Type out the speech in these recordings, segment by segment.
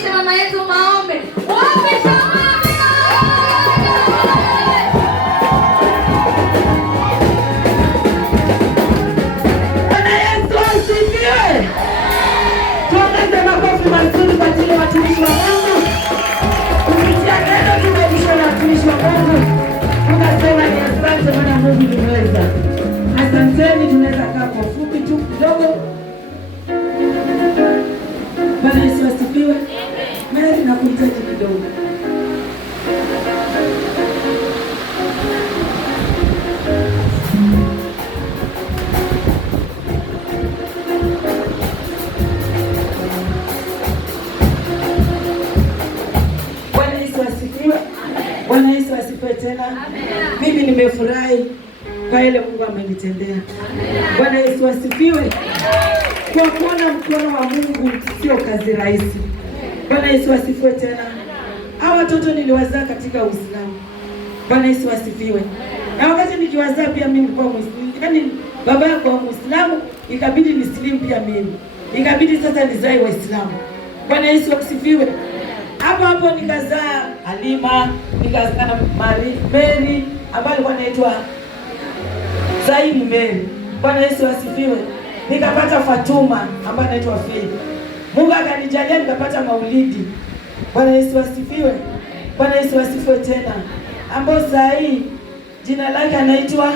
tumkaribishe mama yetu maombi. Wapi shangwe? Bwana Yesu asifiwe. Tuongeze makofi mazuri kwa ajili ya watumishi wa Mungu. Kupitia neno tumebishwa na watumishi wa Mungu. Tunasema ni asante Bwana Mungu tumeweza. Asanteni, tunaweza kaa kwa ufupi tu kidogo. Bwana Yesu asifiwe. Mary nakuhitaji kidogo. Bwana Yesu asifiwe. Bwana Yesu asifiwe tena. Mimi nimefurahi kwa ile Mungu amenitendea. Bwana Yesu asifiwe. Kwa kuona mkono wa Mungu sio kazi rahisi. Bwana Yesu asifiwe tena. Hawa watoto niliwazaa katika Uislamu. Bwana Yesu asifiwe. Na wakati nikiwazaa pia mimi nilikuwa Muislamu. Yaani baba yako wa Muislamu, ikabidi nisilimu pia mimi. Ikabidi sasa nizae Waislamu. Bwana Yesu asifiwe. Hapo nikazaa Halima, nikazaa na Mary ambaye alikuwa anaitwa Zaini Mary. Bwana Yesu asifiwe. Nikapata Fatuma ambaye anaitwa Faith. Mungu akanijalia nikapata Maulidi. Bwana Yesu asifiwe. Bwana Yesu asifiwe tena. Ambao saa hii jina lake anaitwa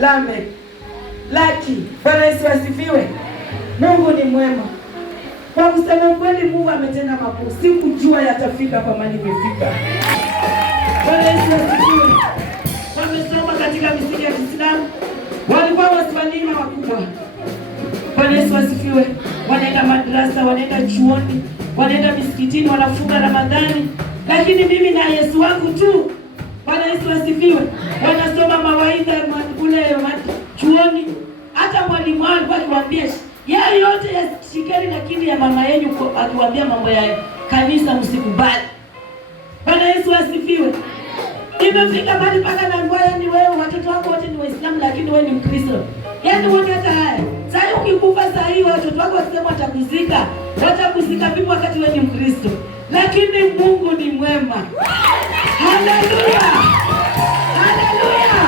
Lamek. Laki. Bwana Yesu asifiwe. Mungu ni mwema. Kwa kusema kweli Mungu ametenda makuu. Sikujua yatafika kwa mali imefika. Bwana Yesu asifiwe. Wamesoma katika misingi ya Kiislamu. Walikuwa waswalima wakubwa. Bwana Yesu asifiwe. Wanaenda madrasa, wanaenda chuoni, wanaenda misikitini, wanafunga Ramadhani. Lakini mimi na Yesu wangu tu. Bwana Yesu asifiwe. Wanasoma mawaidha kule chuoni. Hata mwalimu wangu akiwaambia yeye yote yashikeni na kindi ya mama yenu, akiwaambia mambo ya kanisa msikubali. Bwana Yesu asifiwe. Nimefika mahali paka na ngoja ni wewe watoto wako wote ni Waislamu lakini wewe ni Mkristo. Yaani wote hata haya. Sasa ukikufa saa hii watoto wako wasema watakuzika. Watakuzika vipi wakati wewe ni Mkristo? Lakini Mungu ni mwema. Haleluya. Haleluya.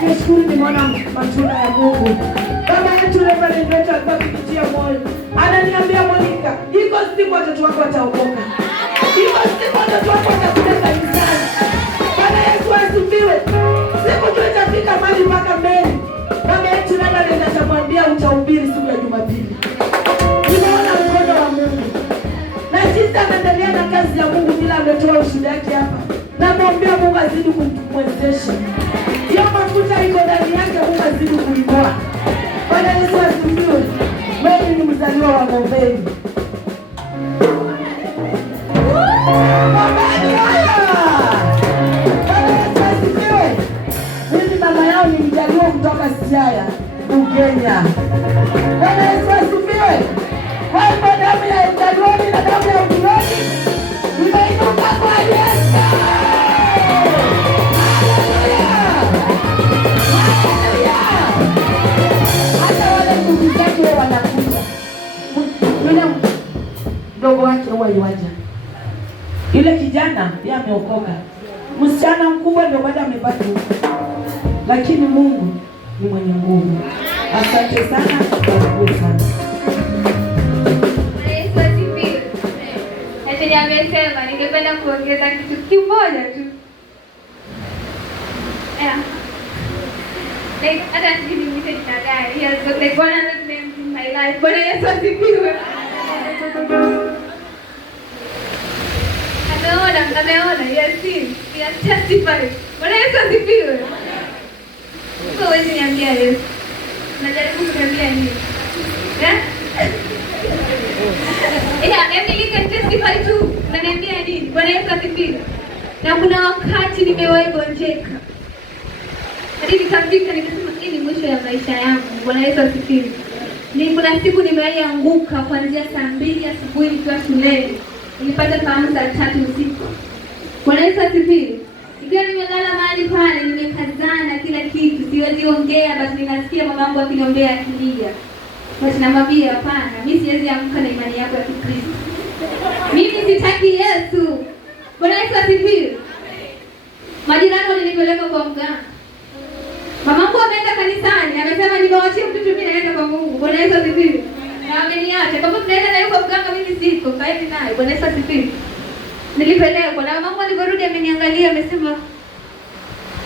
Nimeshukuru nimeona matunda ya Mungu. Kama yetu Reverend wetu alikuwa akipitia moyo. Ananiambia Monica, iko siku watoto wako wataokoka. Iko siku watoto wako watakuja kanisani. Bwana Yesu asifiwe. Siku tu itafika mahali mpaka mbele. Kama yetu Reverend atamwambia utahubiri siku ya Jumapili. Nimeona mkono wa Mungu. Na jinsi anaendelea na kazi ya Mungu bila ametoa ushuhuda yake hapa. Namwambia Mungu azidi kumwezesha. Hiyo mafuta iko ndani yake, Mungu azidi kuinua. Bwana Yesu asifiwe. Wewe ni mzaliwa wa Gombeni. Gombeni haya. Bwana Yesu asifiwe. Mimi mama yao ni mzaliwa kutoka Siaya, Ugenya. Bwana Yesu asifiwe. Kwa hivyo damu ya Ugenya na damu ya Ugenya imeinuka kwa Yesu. Mdogo wake huwa yuaja. Yule kijana yeye ameokoka. Msichana mkubwa ndio baada amebaki. Lakini Mungu ni mwenye nguvu. Asante sana, barikiwe sana. Yesu asifiwe. Acha amesema ningependa kuongeza kitu kimoja tu. Hata sijui ni message na gari. He has got like 100 names in my life. Bwana Yesu asifiwe. Ameona, he has testified. Bwana Yesu asifiwe. Kwa wewe niambia Yesu. Najaribu kuambia nini? Emily can testify too. Unaniambia nini? Bwana Yesu asifiwe. Na kuna wakati nimewahi gonjeka. Hadi nikafika nikasema hii ni mwisho ya maisha yangu. Bwana Yesu asifiwe. Kuna siku nimewahi anguka kuanzia saa 2 asubuhi nikiwa shuleni. Nilipata fahamu saa 3 usiku. Bwana Yesu asifiwe. Nikiwa nimelala mahali pale nimekazana kila kitu, siwezi ongea, basi ninasikia mamangu akiniombea akilia. Basi namwambia hapana, mimi siwezi amka na imani yako ya Kikristo. Mimi sitaki Yesu. Bwana Yesu asifiwe. Majirani walinipeleka kwa mganga. Mamangu ameenda kanisani, amesema nimewachia mtoto mimi naenda kwa Mungu. Bwana Yesu asifiwe. Na ameniacha. Kama tunaenda na yuko mganga mimi siko, kaeni naye. Bwana Yesu asifiwe. Nilipelekwa na mamangu aliporudi ameniangalia amesema,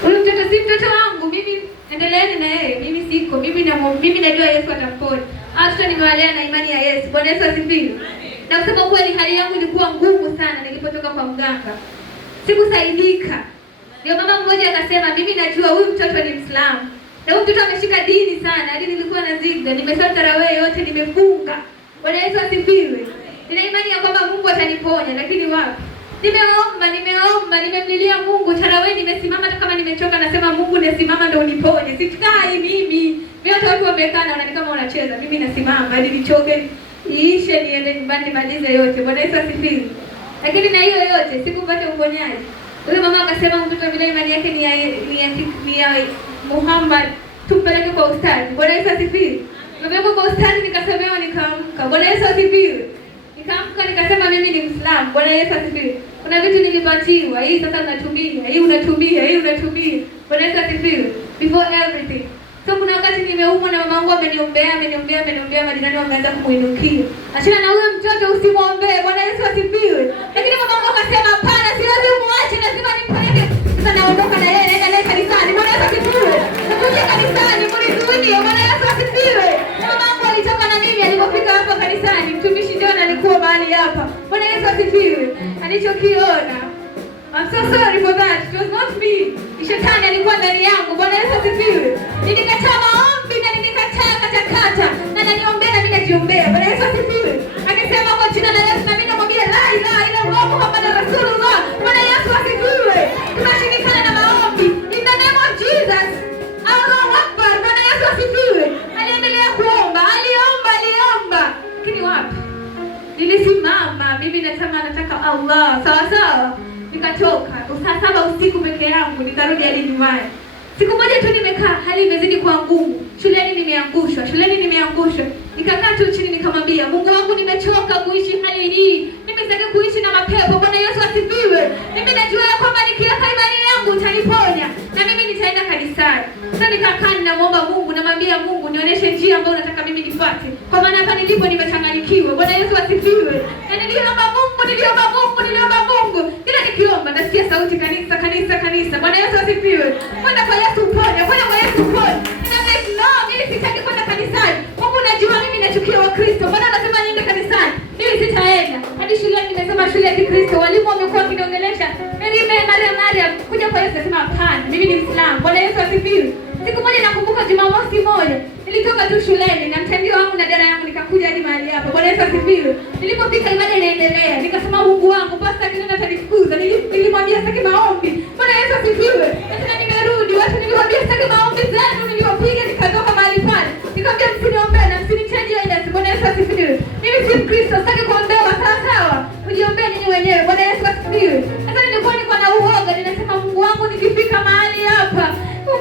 "Huyu mtoto si mtoto wangu, mimi endeleeni na yeye. Mimi siko. Mimi najua Yesu atamponya." Hata nimewalea na imani ya Yesu. Bwana Yesu asifiwe. Na kusema kweli hali yangu ilikuwa ngumu sana nilipotoka kwa mganga. Sikusaidika. Ndio mama mmoja akasema, "Mimi najua huyu mtoto ni Muislamu. Na huyu mtoto ameshika dini sana. Hadi nilikuwa nazigda, nimesali tarawih yote nimefunga." Bwana Yesu asifiwe. Nina imani ya kwamba Mungu ataniponya, lakini wapi? Nimeomba, nimemlilia Mungu, tarawih nimesimama hata kama nimechoka nasema Mungu nasimama ndio uniponye. Sikai mimi. Wote watu wamekaa na wanani kama wanacheza. Mimi nasimama hadi nichoke, iishe niende nyumbani nimalize yote. Bwana Yesu asifiwe. Lakini na hiyo yote sikupata uponyaji. Yule mama akasema mtoto vile imani yake ni ya Muhammad, tumpeleke kwa ustadi. Bwana Yesu asifiwe. Nilipelekwa kwa ustadi nikasemewa nikaamka. Bwana Yesu asifiwe. Nikaamka nikasema mimi ni Muislamu. Bwana Yesu asifiwe. Kuna vitu nilipatiwa, hii sasa unatumia, hii unatumia. Bwana Yesu asifiwe. Before everything. So kuna wakati nimeumwa na mamangu ameniombea, majirani wameanza kumuinukia. Achana na huyo mtoto usimwombee. Bwana Yesu asifiwe. Lakini mamangu akasema hapana, siwezi muache, lazima nimpeleke. Sasa naondoka na yeye naenda naye kanisani. Bwana Yesu asifiwe. Nakuja kanisani mnizuie. Bwana Yesu asifiwe. Na mamangu alitoka na mimi alipofika hapa kanisani. Mtumishi John alikuwa mahali hapa. Bwana Yesu asifiwe. Alichokiona, I'm so sorry for that. It was not me. Shetani alikuwa ndani yangu. Bwana Yesu asifiwe. Nilikataa maombi na nilikataa katakata. Na naniombea na mimi najiombea. Bwana Yesu asifiwe. Akisema kwa jina la Yesu na mimi namwambia la ilaha illa Allah Muhammadur Rasulullah. Bwana Yesu asifiwe. Tunashirikana na maombi. In the name of Jesus. Allahu Akbar. Bwana Yesu asifiwe. Aliendelea kuomba. Aliomba. Lakini wapi? Nilisimama. Mimi nataka Allah. Sawa. Nikatoka saa 7 usiku peke yangu, nikarudi hadi nyumbani. Siku moja tu nimekaa, hali imezidi kuwa ngumu. Shuleni nimeangushwa. Nikakaa tu chini nikamwambia, Mungu wangu nimechoka kuishi hali hii. Mimi sitaki kuishi na mapepo. Bwana Yesu asifiwe. Mimi najua ya kwamba nikiweka imani yangu utaniponya na mimi nitaenda kanisani. Sasa nikakaa ninamwomba Mungu, namwambia Mungu nionyeshe njia ambayo unataka mimi nifuate. Kwa maana hapa nilipo nimechanganyikiwa. Bwana Yesu asifiwe. Na niliomba Mungu. Kila nikiomba nasikia sauti kanisa. Bwana Yesu asifiwe. Kwenda kwa Yesu uponye. Mimi sitaki kwenda kanisani. Mungu unajua mimi nachukia Wakristo. Bwana anasema niende kanisani. Mimi sitaenda. Hadi shuleni nimesema shule ya Kikristo. Walimu wamekuwa kiniongelesha. Maria kuja kwa Yesu nasema hapana. Mimi ni Muislamu. Bwana Yesu asifiwe. Siku moja nakumbuka Jumamosi moja. Nilitoka tu shuleni na mtandao wangu na dada yangu nikakuja hadi mahali hapa. Bwana Yesu asifiwe. Nilipofika ibada inaendelea. Nikasema Mungu wangu, pastor kinana atanifukuza. Nilimwambia sitaki maombi. Bwana Yesu asifiwe. Sasa nimerudi. Watu nilimwambia sitaki maombi zenu. Niliwapiga nikatoka mahali pale. Nikamwambia msiniombee na msinichange leaders. Bwana Yesu asifiwe. Mimi si Mkristo, sitaki kuombewa sawa. Mjiombee ninyi wenyewe. Bwana Yesu asifiwe. Sasa nilikuwa na uoga. Ninasema Mungu wangu nikifika mahali hapa,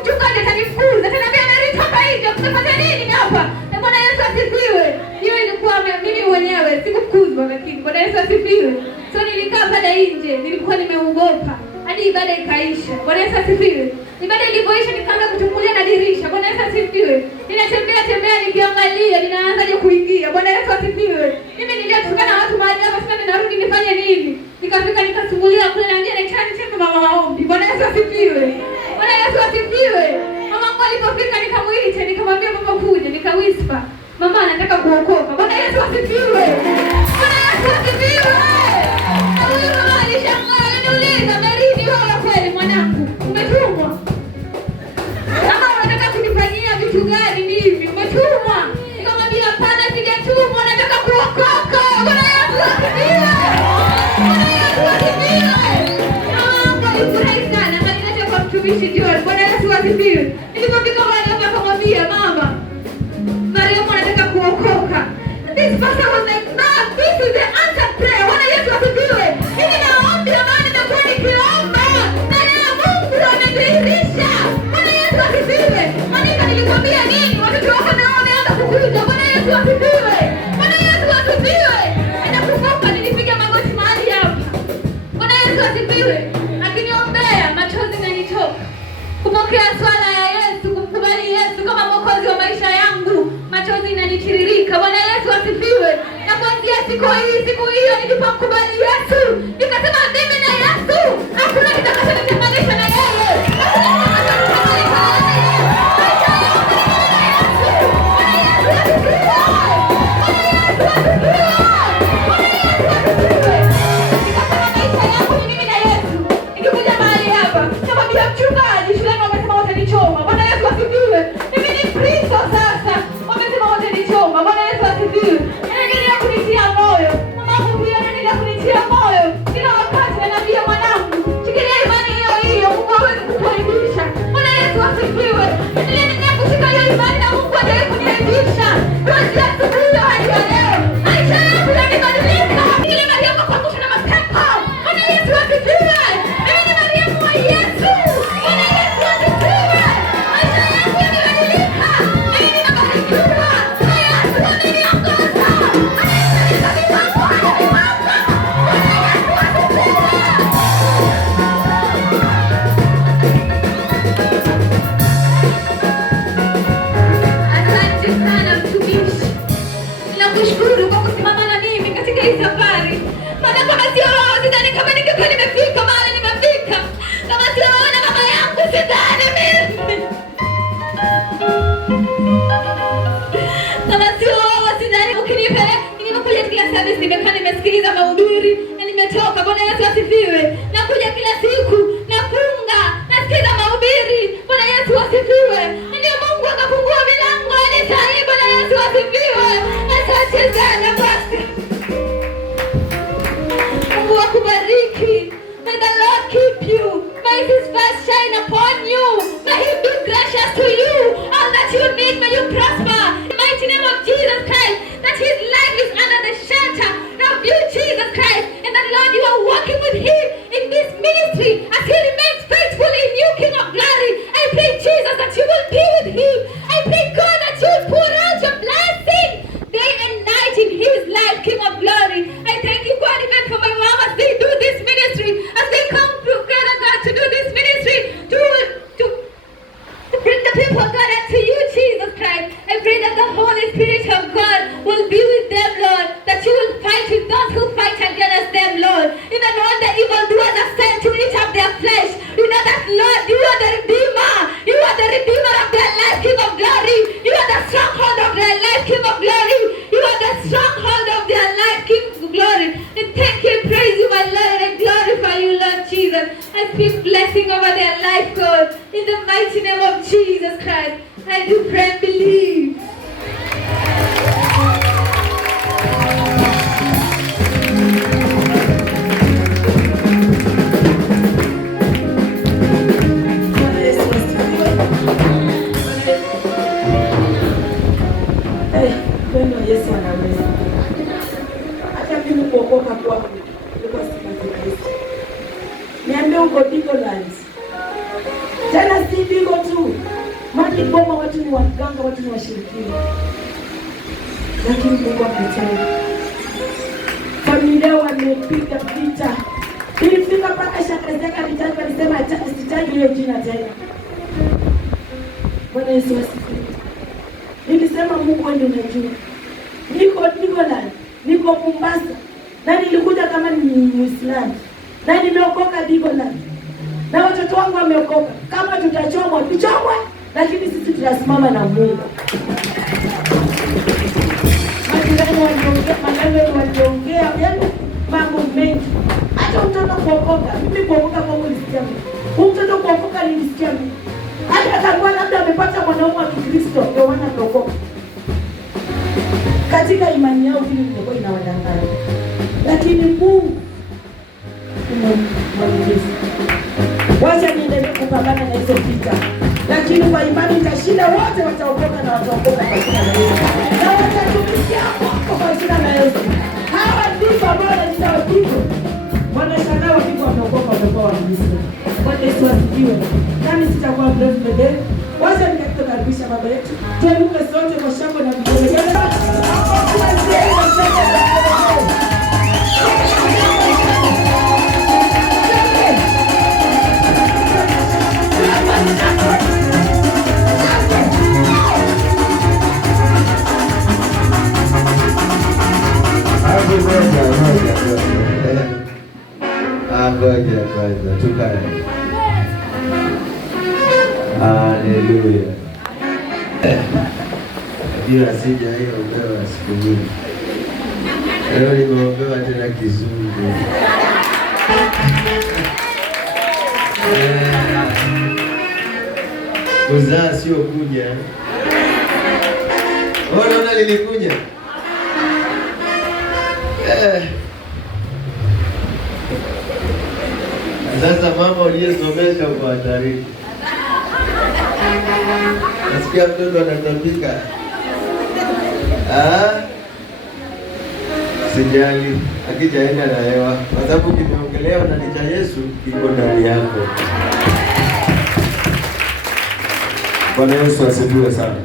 mchungaji atanifukuza. Ataniambia Mary toka nje, mtapata nini hapa? Na Bwana Yesu asifiwe. Hiyo ilikuwa mimi mwenyewe, sikufukuzwa lakini Bwana Yesu asifiwe. So nilikaa pale nje, nilikuwa nimeogopa. Hadi ibada ikaisha. Bwana Yesu asifiwe. Ibada ilipoisha nikaanza kuchungulia na dirisha. Bwana Yesu asifiwe. Ninatembea nikiangalia ninaanzaje kuingia. Bwana Yesu asifiwe. Mimi niliatoka na watu mahali hapa, sasa ninarudi nifanye nini? Nikafika nikachungulia kule na ngine chini mama maombi. Bwana Yesu asifiwe. Bwana Yesu asifiwe. Mama wangu alipofika nikamuita, nikamwambia mama kuja, nikawhisper. Mama anataka kuokoka. Bwana Yesu asifiwe. Bwana Yesu asifiwe. Huyu mama alishangaa, ananiuliza, Mary ni wewe kweli mwanangu? Umetumwa? Mama unataka kunifanyia vitu gani mimi? Umetumwa? Nikamwambia hapana, sijatumwa, nataka kuokoka. Bwana Yesu asifiwe. Bwana Yesu asifiwe. Mama alifurahi sana, aliniacha kwa mtumishi John. Bwana Yesu asifiwe. Nilipofika mahali hapa akamwambia mama, Mariamu anataka kuokoka. This person was like, no, this is the answer prayer. Bwana Yesu asifiwe. Hili maombi ambayo nimekuwa nikiomba na leo Mungu amedhihirisha. Bwana Yesu asifiwe. Maana nilikwambia nini? Watoto wako nao wameanza kukuja. Bwana Yesu asifiwe. Bwana Yesu asifiwe. Ninakumbuka nilipiga magoti kupokea swala ya Yesu, kumkubali Yesu kama mwokozi wa maisha yangu, machozi yananitiririka. Bwana Yesu asifiwe. Na kuanzia siku hiyo nilipokubali Yesu, nikasema mimi na Yesu hakuna kitakachonitenganisha na yeye. Nimesikiliza mahubiri na nimetoka. Bwana Yesu asifiwe. Nakuja kila siku nafunga, nasikiliza mahubiri. Bwana Yesu asifiwe. Ndio Mungu akafungua milango hadi sasa hivi. Bwana Yesu asifiwe. Asante sana basi. Mungu akubariki. May the Lord keep you. May His face shine upon you. May He be gracious to you. All that you need, may you prosper. In the mighty name of Jesus Christ, that His life is under the shelter of you, Jesus Christ, and that Lord, you are walking with Him in this ministry as He remains faithful in you, King of Glory. I pray, Jesus, that you will be with Him. I pray, God, that you will pour out your blessing day and night in His life, King of Glory. I thank you, God, even for my mom as they do this ministry, as they come together, God, to do this ministry, to bring the people, God, unto you, Jesus Christ. I pray that the Holy Spirit of God will be with them, Lord, that you will fight with those who fight against them, Lord. Even when the evildoers are sent to eat up their flesh, you know that, Lord, you are the Redeemer. You are the Redeemer of their life, King of Glory. You are the stronghold of their life, King of Glory. You are the stronghold of their life, King of Glory. And thank you and praise you, my Lord, and I glorify you, Lord Jesus. I speak blessing over their life, God, in the mighty name of Jesus Christ. I do pray and believe. Yesu anaweza. Hata mimi kuokoka kwangu nilikuwa sipati kabisa. Niambie uko Digoland. Tena si Digo tu. Maki Goma watu ni waganga, watu ni washirikina. Lakini Mungu ametenda. Familia wamepiga vita. Nilifika mpaka Shakazeka nitaka alisema sitaji hiyo jina tena. Bwana Yesu asifiwe. Nilisema Mungu ndiye anajua. Niko Digoland, niko Mombasa. Na nilikuja kama ni Muislamu. Na nimeokoka Digoland. Na watoto wangu wameokoka. Kama tutachomwa, tuchomwe, lakini sisi tunasimama na Mungu. Majirani waliongea, yaani mambo mengi. Hata mtoto kuokoka, mimi kuokoka kwa Mungu nilisikia mimi. Mtoto kuokoka nilisikia mimi. Hata kama labda amepata mwanaume wa Kikristo, ndio wana kuokoka. Katika imani yao vile ilikuwa inawadanganya. Lakini Mungu mwaminifu. Wacha niendelee kupambana na hizo vita. Lakini kwa imani nitashinda, wote wataokoka na wataokoka kwa jina la Yesu. Na watatumikia Mungu kwa jina la Yesu. Hawa ndivyo ambao nitawapiga. Wanashangaa wakiwa wameokoka watakuwa waaminifu. Bwana Yesu asifiwe. Nami sitakuwa mrefu mbele. Wacha nikukaribisha baba yetu. Tuinuke sote kwa shangwe na vigelegele. Hapo Ngoja kwanza tukae. Haleluya. Bila sija hiyo umewa siku nyingi. Leo nimeombewa tena kizungu. Kuzaa sio kuja. Unaona nilikuja. Sasa mama uliyesomesha uko hatarini. Nasikia mtoto anatapika. Sijali, akijaenda na hewa, kwa sababu kimeongelewa na ni cha Yesu kiko ndani yako. Bwana Yesu asifiwe sana.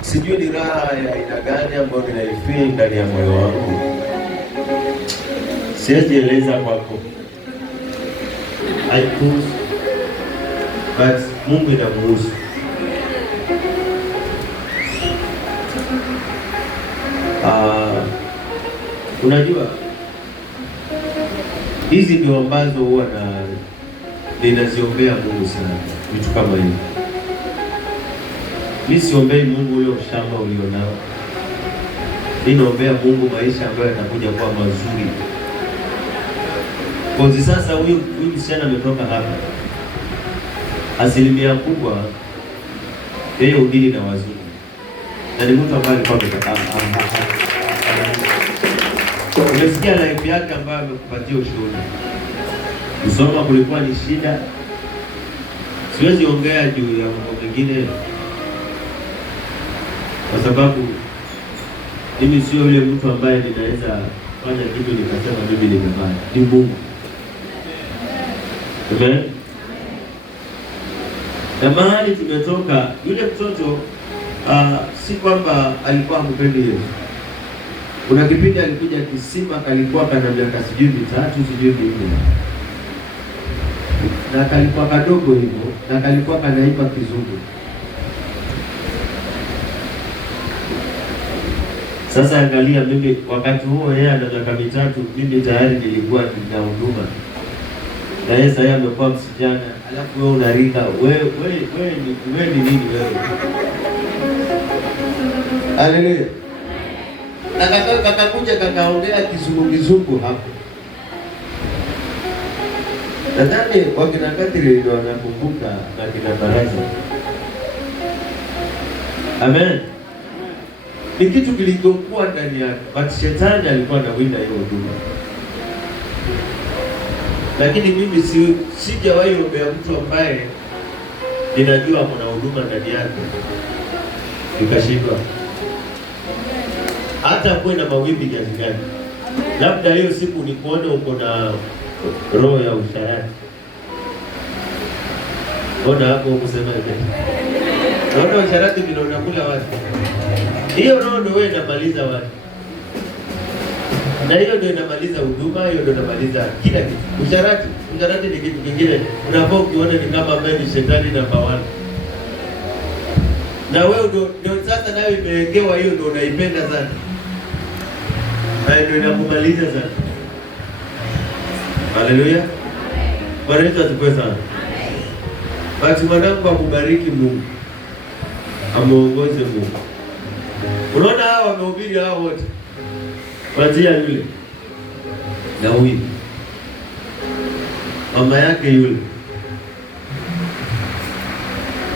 Sijui ni raha ya aina gani ambayo ninaifeel ndani ya moyo wangu. Siwezi eleza kwako. I could, but Mungu inamuhusu. Unajua hizi ndio ambazo huwa ninaziombea Mungu sana, vitu kama hivi. Mimi siombei Mungu ule ushamba ulionao. Ninaombea Mungu maisha ambayo yatakuja kuwa mazuri. Kwa sasa huyu msichana ametoka hapa, asilimia kubwa yeye udili na wazungu, na ni mtu ambaye alikuwa ametoka. Umesikia life yake ambayo amekupatia ushuhuda. Kusoma kulikuwa ni shida. Siwezi ongea juu ya mambo mengine kwa sababu mimi sio yule mtu ambaye ninaweza fanya kitu nikasema mimi nimefanya. Ni Mungu. Amen. Na mahali tumetoka, yule mtoto si kwamba alikuwa hampendi Yesu. Kuna kipindi alikuja kisima, kalikuwa kana miaka sijui 3 sijui 4. Na kalikuwa kadogo hivyo, na kalikuwa kanaiba kizungu. Sasa angalia, mimi wakati huo yeye ana miaka 3, mimi tayari nilikuwa nina huduma. Na yeye sasa amekuwa msichana, alafu wewe unaringa, wewe ni nini wewe? Haleluya. Na kakakuja kakaongea kizungu hapo. Nadhani wakina Katri ndio wanakumbuka na kina Baraza. Amen. Ni kitu kilichokuwa ndani yake, but shetani alikuwa anawinda hiyo huduma. Lakini mimi sijawahi ombea mtu ambaye ninajua kuna huduma ndani yake nikashindwa. Hata kuwe na mawimbi kiasi gani. Labda hiyo siku nikuone uko na roho ya usharati. Ona hapo kusema hivi. Roho usharati ndio unakula watu. Hiyo roho ndio wewe inamaliza watu. Na hiyo ndio inamaliza huduma, hiyo ndio inamaliza kila kitu. Usharati ni kitu kingine. Unafaa ukiona ni kama mbele shetani namba 1. Na wewe ndio sasa nayo imewekewa hiyo ndio unaipenda sana. Na ndio inakumaliza sana. Haleluya. Bwana Yesu asifiwe sana. Basi mwanangu akubariki Mungu. Amuongoze Mungu. Unaona hao wamehubiri hao wote. Kuanzia yule na huyu. Mama yake yule.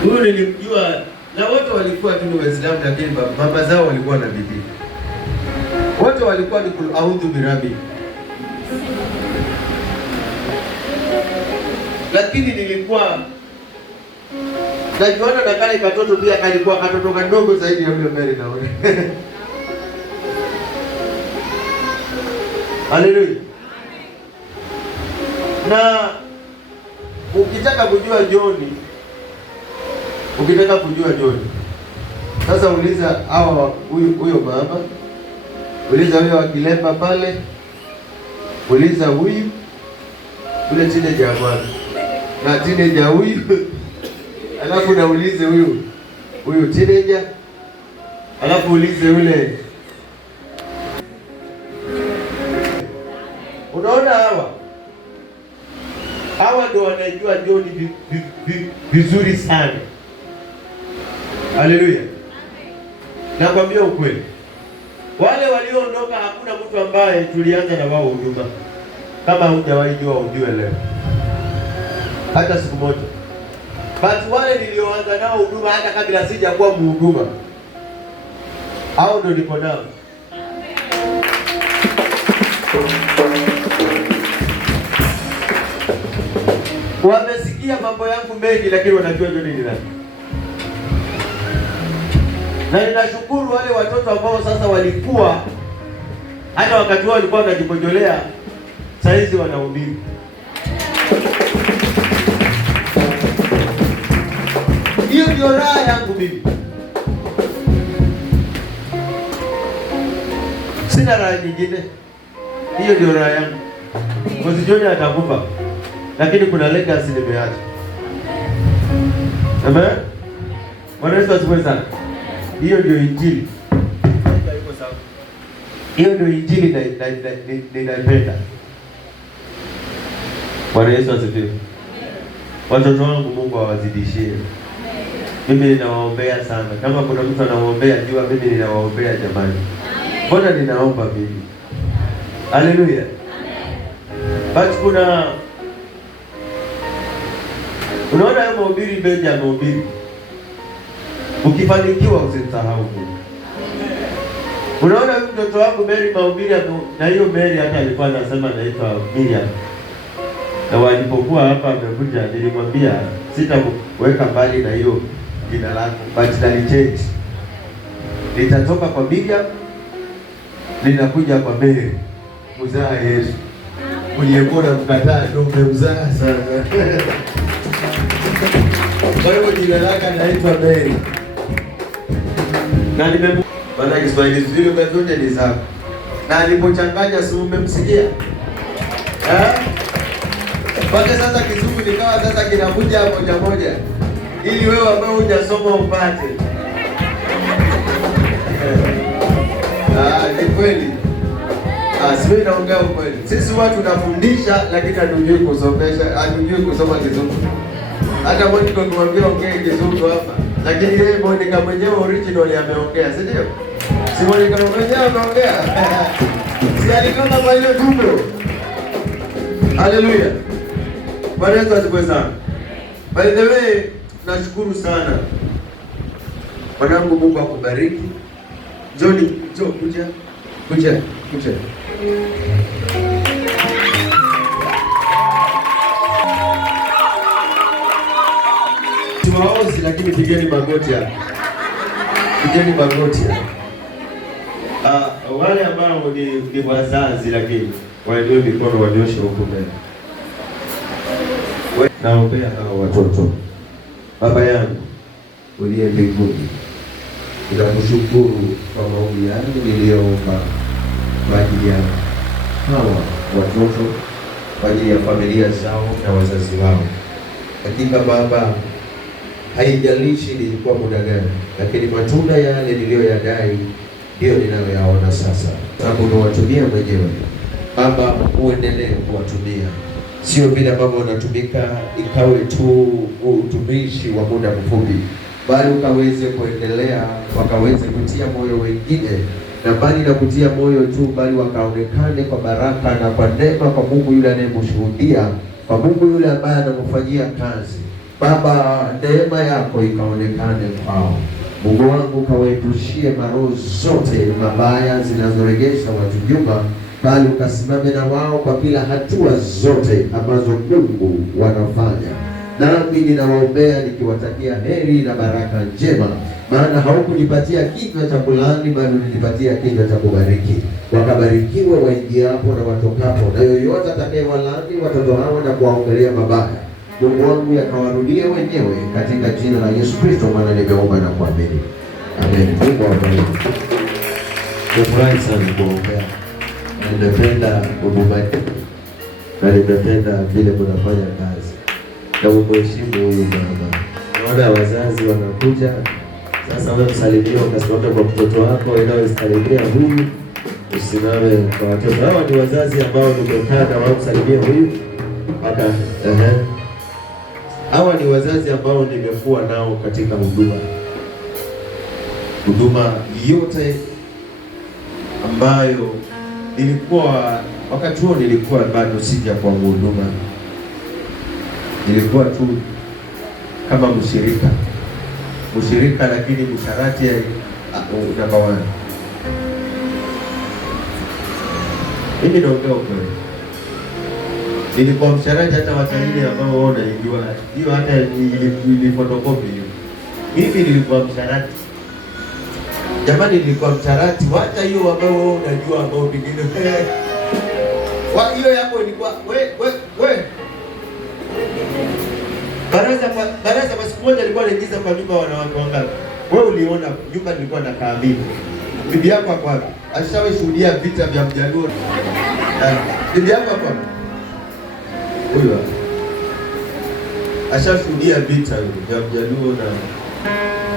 Huyu nilimjua na wote walikuwa tu Waislamu, lakini mama zao walikuwa na bidii. Wote walikuwa ni audhu birabi. Lakini nilikuwa najiona na kale katoto pia kalikuwa katoto kadogo zaidi ya yule mbele naona. Haleluya. Na ukitaka kujua Joni, sasa uliza hawa huyo mama, uliza huyo akilemba pale, uliza huyu ule teenager bwana, na teenager huyu alafu naulize huyu teenager, alafu ulize ule Unaona hawa ndio wanajua Joni vizuri sana. Haleluya. Nakwambia ukweli, wale walioondoka hakuna mtu ambaye tulianza na wao huduma kama hujawahi jua ujue leo hata siku moja. But wale nilioanza nao huduma hata kabla sijakuwa mhuduma, hao ndio niko nao. Wamesikia mambo yangu mengi, lakini wanajua Joni ni nani. Na ninashukuru wale watoto ambao sasa walikuwa hata wakati wao walikuwa wanajikojolea, saizi wanahubiri. Hiyo ndio raha yangu mimi. Sina raha nyingine. Hiyo ndio raha yangu. Kwa Joni atakufa, lakini kuna legacy nimeacha. Amen. Bwana Yesu asifiwe sana. Hiyo ndio injili. Hiyo ndio injili ninaipenda. Bwana Yesu asifiwe. Watoto wangu Mungu awazidishie. Mimi ninawaombea sana. Kama kuna mtu anawaombea, jua mimi ninawaombea jamani. Mbona ninaomba mimi? Haleluya. But unaona hayo mahubiri mengi ya mahubiri, ukifanikiwa usisahau Mungu. Unaona huyu mtoto wangu Mary mahubiri, na hiyo Mary hata alikuwa anasema anaitwa Miriam. Na walipokuwa hapa amekuja, nilimwambia sitakuweka mbali na hiyo jina lako, but change. Nitatoka kwa Miriam ninakuja kwa Mary, mzaa Yesu. Uliyekuwa mkataa ndio umemzaa sana. Kwa hiyo jina lake anaitwa Mary. Na Bwana Kiswahili zile zote ni zako. Na alipochanganya si umemsikia? Pale sasa Kizungu nikawa sasa kinakuja moja moja, ili wewe ambao hujasoma upate. Ni kweli. Siwe naongea ukweli. Sisi watu tunafundisha lakini hatujui kusomesha, hatujui kusoma Kizungu. Hata Monica kumwambia ongee Kizungu hapa, lakini yeye Monica mwenyewe original ameongea, si ndio? Si Monica mwenyewe ameongea. Si alikoma kwa ile tumbo. Haleluya. Bwana Yesu asifiwe sana. By the way, nashukuru sana. Mwanangu, Mungu akubariki. Joni, kuja. Tuwaozi lakini pigeni magoti hapa. Wale ambao ni wazazi lakini wainue mikono wanyoshe huko mbele. Naombea hao watoto. Baba yangu uliye mbinguni, ninakushukuru kwa maombi yangu niliyoomba kwa ajili ya hawa watoto, kwa ajili ya familia zao na wazazi wao. Hakika Baba, haijalishi nilikuwa muda gani, lakini matunda yale niliyoyadai ndio ninayoyaona sasa. Sababu unawatumia mwenyewe Baba, uendelee kuwatumia, sio vile ambavyo wanatumika ikawe tu utumishi wa muda mfupi, bali ukaweze kuendelea, wakaweze kutia moyo wengine, na bali na kutia moyo tu, bali wakaonekane kwa baraka na kwa neema kwa Mungu yule anayemshuhudia, kwa Mungu yule ambaye anamfanyia kazi. Baba, neema yako ikaonekane kwao. Mungu wangu, kawaepushie maroho zote mabaya zinazoregesha watu nyuma, bali ukasimame na wao kwa kila hatua zote ambazo Mungu wanafanya. Nami ninawaombea nikiwatakia heri na baraka njema, maana haukunipatia kinywa cha kulaani, bali ulinipatia kinywa cha kubariki. Wakabarikiwe waingiapo na watokapo, na yoyote atakayewalaani watoto hao na kuwaongelea mabaya, Mungu wangu yakawarudie wenyewe, katika jina la Yesu Kristo maana nimeomba na kuamini. Amen. Mungu awabariki. Nafurahi sana kuombea. Nimependa huduma na nimependa vile mnafanya kazi, na umheshimu huyu mama. Naona wazazi wanakuja sasa, wewe msalimie, ukasimama kwa mtoto wako inayosalimia huyu, Usimame kwa watoto. Hawa ni wazazi ambao nimekaa na wao, msalimie huyu. Hawa ni wazazi ambao nimekuwa nao katika huduma yote ambayo nilikuwa wakati huo, nilikuwa bado sija kwa huduma, nilikuwa tu kama mshirika, lakini msharati namba 1. Mimi naongea ukweli, nilikuwa msharati hata watalii ambao wao wanaijua hiyo, hata nilifotokopi hiyo. Mimi nilikuwa msharati jamani, nilikuwa msharati, wacha hiyo ambao wao unajua, ambao pengine hiyo yako ilikuwa we baraza. Siku moja alikuwa anaingiza kwa nyumba wanawake wangapi? Wewe uliona nyumba nilikuwa na kaamini. Bibi yako hapo hapo alishawahi shuhudia vita vya Mjaluo. Bibi yako hapo huyo ashashuhudia vita vya Mjaluo, na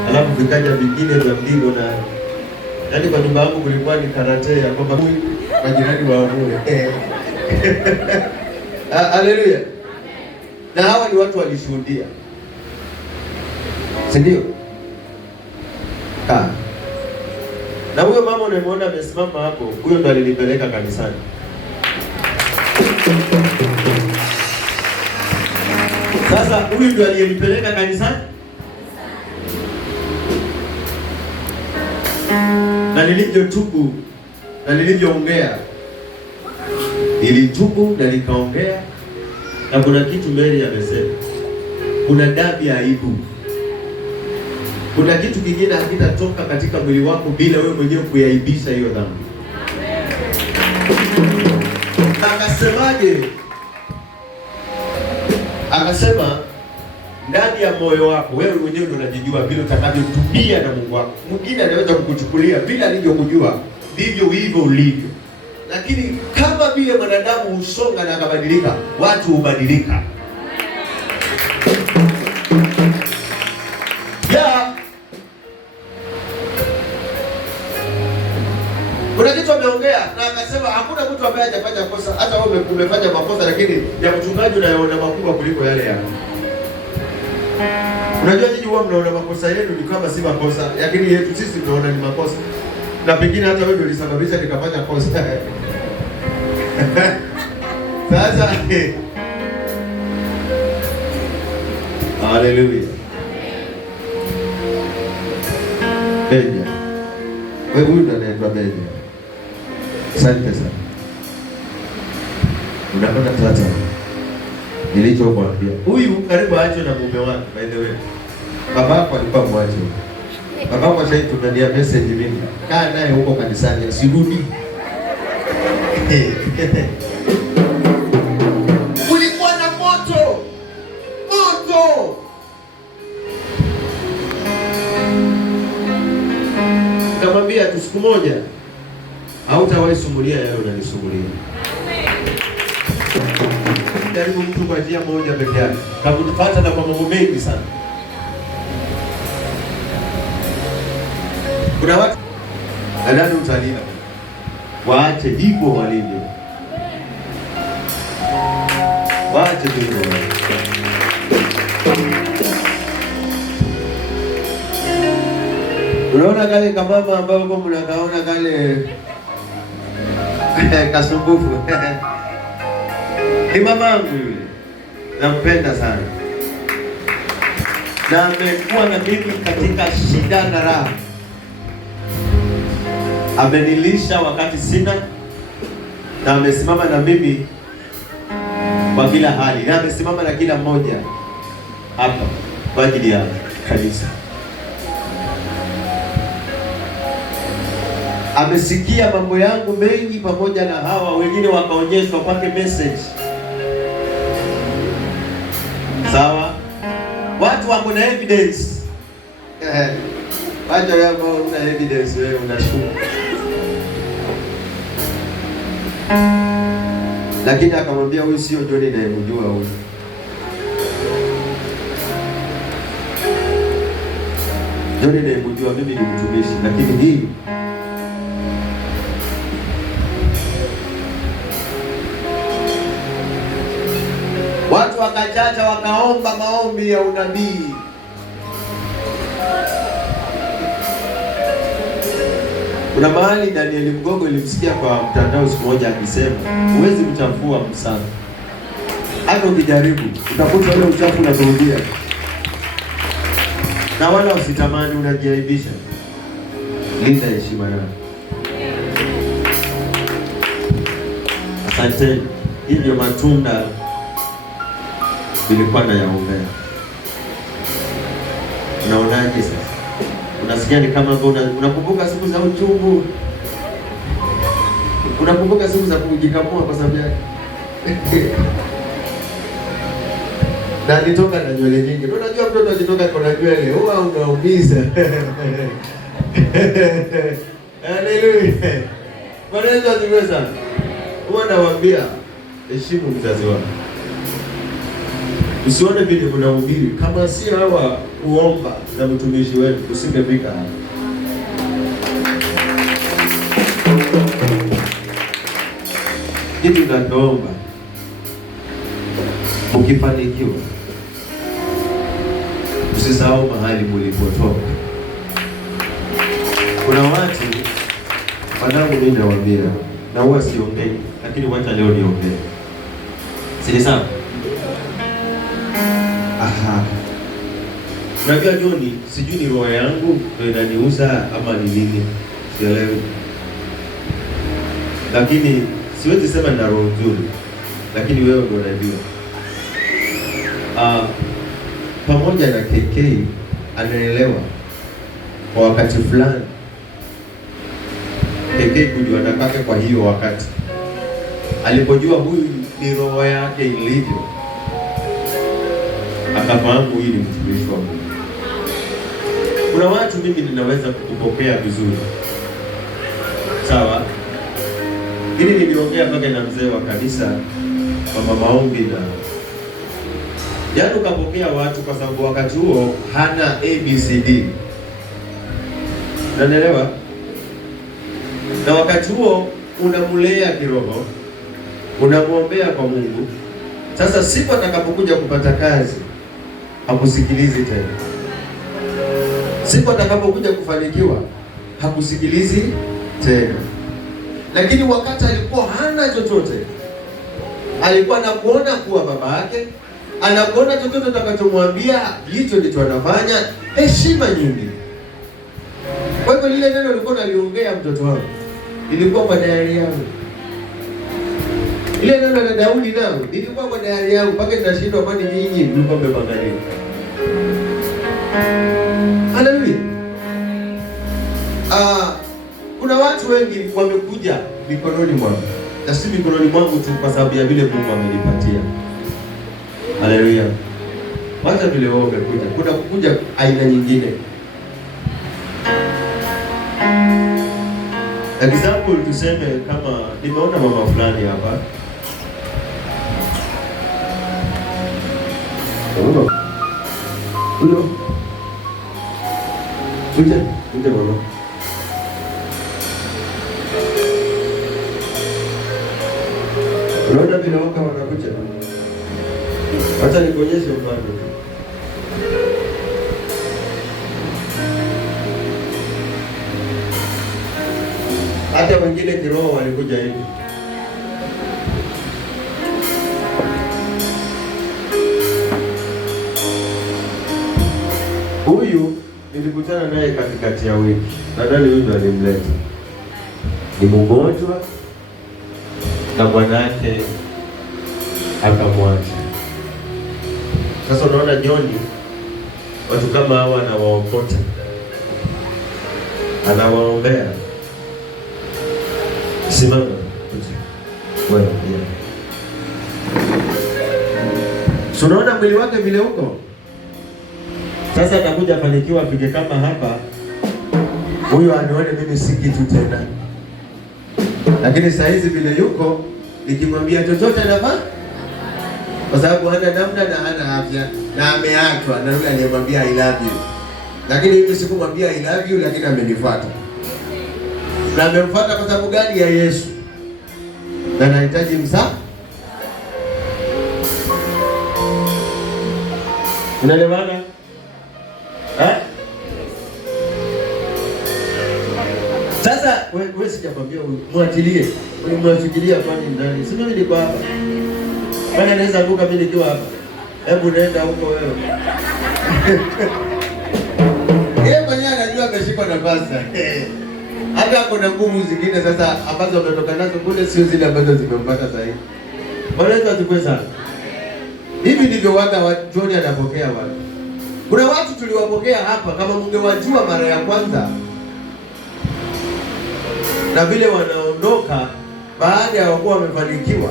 alafu vikaja vingine vya Mdigo, na yaani kwa nyumba yangu kulikuwa ni karate ya kwamba majirani waamue. Haleluya. Na hawa ni watu walishuhudia, si ndio? Na huyo mama unamwona amesimama hapo, huyo ndo alinipeleka kanisani. Sasa huyu ndo aliyenipeleka kanisani, na nilivyotubu na nilivyoongea, nilitubu na nikaongea. Na kuna kitu Mary amesema, kuna damu ya aibu. Kuna kitu kingine hakitatoka katika mwili wako bila wewe mwenyewe kuyaibisha hiyo dhambi. Akasemaje? Akasema ndani ya moyo wako wewe mwenyewe ndio unajijua vile utakavyotubia na Mungu wako. Mwingine anaweza kukuchukulia bila alivyokujua, ndivyo hivyo ulivyo. Lakini kama vile mwanadamu husonga na akabadilika, watu hubadilika. Kuna kitu ameongea na akasema hakuna mtu ambaye hajafanya kosa, hata wewe umefanya makosa, lakini ya mchungaji unayoona makubwa kuliko yale yako. Unajua nyinyi huwa mnaona makosa yenu ni kama si makosa, lakini yetu sisi tunaona ni makosa. Na pengine hata wewe ndio ulisababisha nikafanya kosa. Sasa haleluya. Benja. Wewe huyu ndo anaitwa Benja. Asante sana. Unapata tata. Nilichokuambia. Huyu karibu aache na mume wake, by the way. Babako alikuwa mwache. Babako ashaitumania message mimi. Kaa naye huko kanisani, asirudi. Ulikuwa na moto. Nikamwambia tu siku moja hautawahi sumulia yale unanisumulia. Jaribu mtu kwa njia moja peke yake, kakutupata na kwa mambo mengi sana. Kuna watu nadhani utalila, waache hivyo walivyo, waache hivyo. Unaona kale kamama ambao kwa mnakaona kale kasumbufu. Ni mamangu yule. Nampenda sana. Na amekuwa na mimi katika shida na raha. Amenilisha wakati sina, na amesimama na mimi kwa kila hali. Na amesimama na kila mmoja hapa kwa ajili ya kanisa. Amesikia mambo yangu mengi pamoja na hawa wengine, wakaonyeshwa kwake message. Sawa? Watu wako na evidence. Wacha wewe ambao una evidence, wewe unashuku. Lakini akamwambia huyu sio John ninayemjua huyu. John ninayemjua mimi ni mtumishi, lakini hii wakajaja wakaomba maombi ya unabii. Kuna mahali Daniel Mgogo ilimsikia kwa mtandao siku moja akisema, huwezi kuchafua msafi. Hata ukijaribu utakuta ule uchafu unarudia. Na wala usitamani unajiaibisha. Linda heshima yako. Asante. Hivyo matunda nilikuwa nayaombea. Unaonaje sasa? Unasikia ni kama unakumbuka siku za uchungu? Unakumbuka siku za kujikamua kwa sababu yake? Na alitoka na nywele nyingi. Unajua mtoto akitoka kwa nywele huwa unaumiza. Haleluya. Bwana Yesu asifiwe sana. Huwa nawaambia heshimu mzazi wako. Usione vile mnahubiri kama si hawa kuomba na mtumishi wetu usingefika hapa. Kitu tunaomba ukifanikiwa usisahau mahali mlipotoka. Kuna watu wanangu, mimi nawaambia na huwa siongei, lakini wacha leo niongee. Si sawa? Aha. Unajua Joni, sijui ni roho yangu ndio inaniuza ama ni nini, sielewi. Lakini siwezi sema nina roho nzuri, lakini wewe ndio unajua. Pamoja na KK anaelewa kwa wakati fulani. KK kujua nataka kwa hiyo wakati. Alipojua huyu ni roho yake ilivyo, akafahamu huyu ni mtumishi wa Mungu. Kuna watu mimi ninaweza kukupokea vizuri. Sawa? Hili niliongea mpaka na mzee wa kanisa kwa maombi na yaani ukapokea watu kwa sababu wakati huo hana ABCD. Unanielewa? Na wakati huo unamlea kiroho, unamuombea kwa Mungu. Sasa siku atakapokuja kupata kazi, hakusikilizi tena. Siku atakapokuja kufanikiwa, hakusikilizi tena. Lakini wakati alikuwa hana chochote, alikuwa anakuona kuwa baba yake, anakuona chochote utakachomwambia hicho ndicho anafanya, heshima nyingi. Kwa hivyo lile neno lilikuwa naliongea mtoto wangu, ilikuwa kwa diary yangu. Ile neno la Daudi nao ilikuwa kwa diary yangu mpaka ninashindwa kwani nyinyi mlikuwa mmepangalia. Haleluya. Kuna watu wengi wamekuja mikononi mwangu. Na si mikononi mwangu tu kwa sababu ya vile Mungu amenipatia. Haleluya. Hata vile wao wamekuja, kuna kukuja aina nyingine. Example tuseme kama nimeona mama fulani hapa. Huyo. Uje mama. Unaona vile waka wanakuja. Acha nikuonyeshe mfano. Hata wengine kiroho walikuja hivi. Huyu nilikutana naye katikati ya wiki. Nadhani huyu ndo alimleta. Ni mgonjwa na bwanake akamwacha. Sasa unaona Joni, watu kama hawa anawaokota, anawaombea. Simama wewe pia. So unaona mwili wake vile huko. Sasa atakuja afanikiwa apige kama hapa. Huyo anione mimi si kitu tena. Lakini saa hizi vile yuko, nikimwambia chochote anafanya. Kwa sababu hana namna na hana afya na ameachwa na yule aliyemwambia I love you. Lakini hivi sikumwambia I love you, lakini amenifuata. Na amemfuata kwa sababu gani? Ya Yesu. Na anahitaji msaada. Unaelewana? Sasa wewe sijakwambia muachilie. Mwafikiria kwani ndani. Si mimi niko hapa. Bwana anaweza kuka mimi nikiwa hapa. Hebu nenda huko wewe. Yeye mwenyewe anajua ameshikwa na pasta. Hata kuna nguvu zingine sasa ambazo ametoka nazo kule sio zile ambazo zimempata sasa hivi. Bwana Yesu asifiwe sana. Hivi ndivyo wa John anapokea watu. Kuna watu tuliwapokea hapa kama mngewajua mara ya kwanza. Na vile wanaondoka baada ya kuwa wamefanikiwa,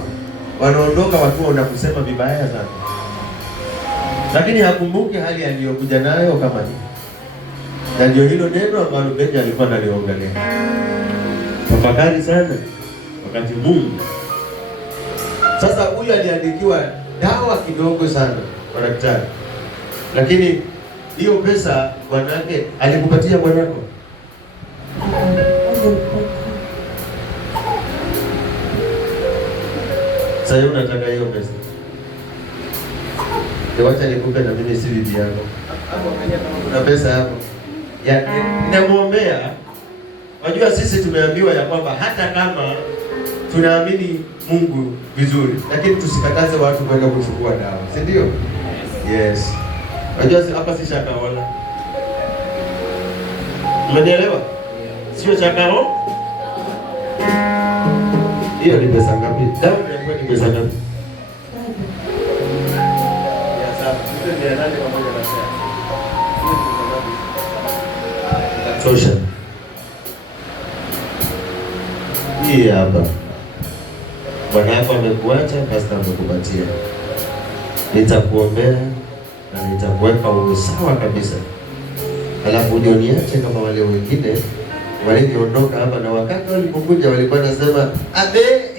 wanaondoka watu na kusema vibaya sana. Lakini hakumbuki hali aliyokuja nayo kama ni. Na ndio hilo neno ambalo Benja alikuwa analiongelea. Tafakari sana wakati Mungu. Sasa huyu aliandikiwa dawa kidogo sana kwa daktari. Lakini hiyo pesa bwanake alikupatia bwanako. Sasa unataka hiyo pesa. Wacha nikupe na mimi si bibi yako. Hapo angalia kama kuna pesa hapo. Ninamwombea. Unajua sisi tumeambiwa ya kwamba hata kama tunaamini Mungu vizuri, lakini tusikataze watu kwenda kuchukua dawa. Si ndio? Yes. Unajua hapa si shakaola. Umenielewa? Sio shakao? Hiyo ni pesa ngapi? Dawa ni pesa ngapi? Ya sasa. Ndio nani pamoja na sasa. Tosha. Hii hapa. Bwanako amekuacha, pasta amekupatia. Nitakuombea na nitakuweka usawa kabisa. Alafu uje uniache kama wale wengine walivyoondoka hapa, na wakati walipokuja walikuwa nasema abe.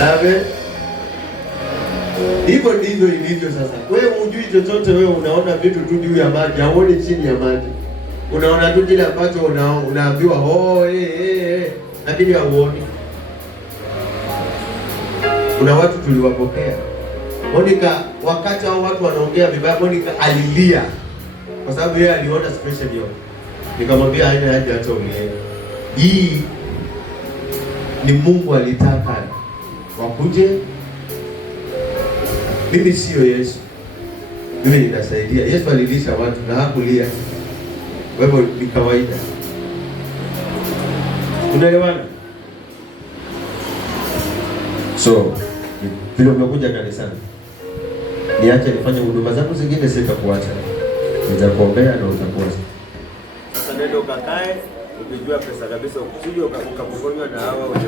Abe. Hivyo ndivyo ilivyo sasa. Wewe hujui chochote, wewe unaona vitu tu juu ya maji, hauoni chini ya maji. Unaona tu kile ambacho unaambiwa lakini hauoni. Kuna watu tuliwapokea. Monica, wakati hao watu wanaongea vibaya, Monica alilia kwa sababu yeye aliona situation hiyo. Nikamwambia haina haja hata ulie. Hii ni Mungu alitaka wakuje. Mimi sio Yesu. Mimi ninasaidia. Yesu alilisha watu na hakulia. Wewe ni kawaida. Unaelewana? So, vile umekuja kanisani, niache nifanye huduma zangu zingine, sitakuacha. Nitakuombea na utakuwa. Sasa nenda ukakae, ukijua pesa kabisa, ukuje ukapokonywa na hawa wote.